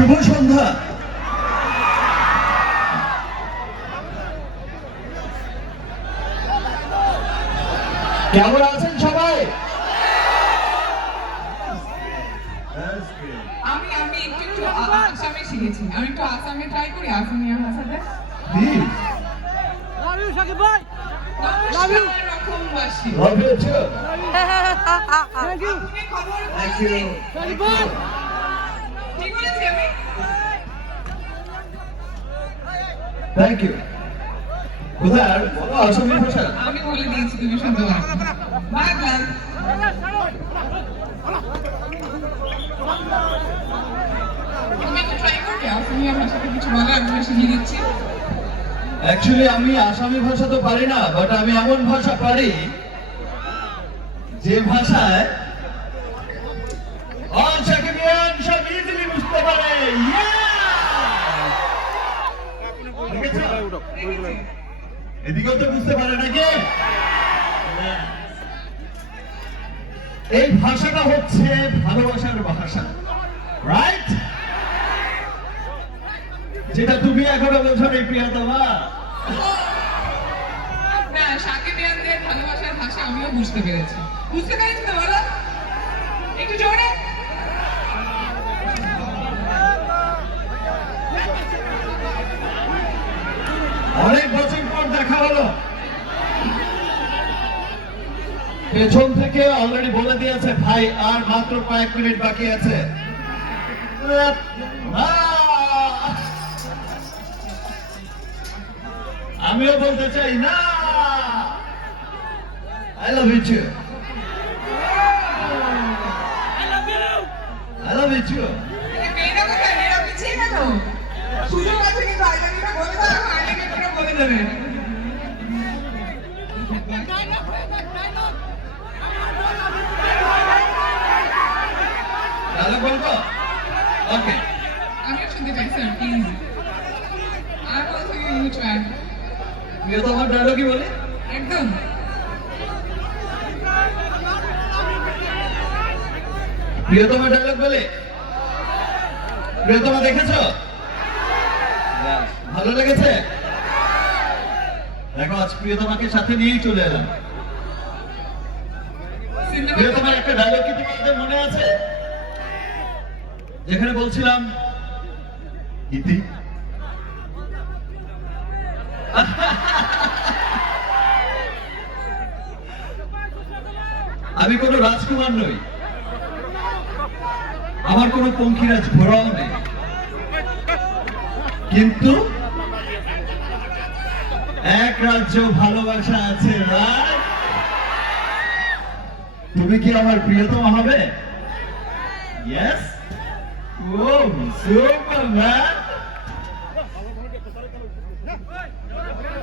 শুভ সন্ধ্যা। কেমন আছেন সবাই? আমি আমি একটু একটু আসামে শিখেছি। আমি একটু আসামে ট্রাই করি আসামিয়া ভাষাতে. নমস্কার রকমবাসী love you. too. Thank you. বলো আসামি ভাষা বলে দিয়েছি তুমি শুনতে বাগলান আমি আসামি ভাষা তো পারি না বাট আমি এমন ভাষা পারি যে ভাষায় বুঝতে Yeah! এদিকেও তো বুঝতে পারে নাকি? এই ভাষাটা হচ্ছে ভালোবাসার ভাষা রাইট যেটা তুমি এখনও বোঝো নি প্রিয়তমা না সাকিবিয়ানদের ভালোবাসার ভাষা আমিও বুঝতে পেরেছি। বুঝতে পেরেছি তো বলো? একটু জোরে। অনেক বছর পর দেখা হলো। পেছন থেকে অলরেডি বলে দিয়েছে, ভাই, আর মাত্র কয়েক মিনিট বাকি আছে। আমিও বলতে চাই, না! I love you I love you সুযোগ আছে কিন্তু বলে দাও অলসো ইউ ট্রাই প্রিয়তমার ডায়লগই বলি একদম প্রিয়তমা ডায়লগ বলে প্রিয়তমা দেখেছ ভালো লেগেছে দেখো, আজ প্রিয়তমাকে সাথে নিয়েই চলে এলাম। প্রিয়তমার একটা ডায়লগ কি তোমাদের মনে আছে? যেখানে বলছিলাম, ইতি। আমি কোনো রাজকুমার নই। আমার কোনো পঙ্খিরাজ ঘোড়াও নেই। কিন্তু এক রাজ্য ভালোবাসা আছে তুমি কি আমার প্রিয়তম হবে? ম্যান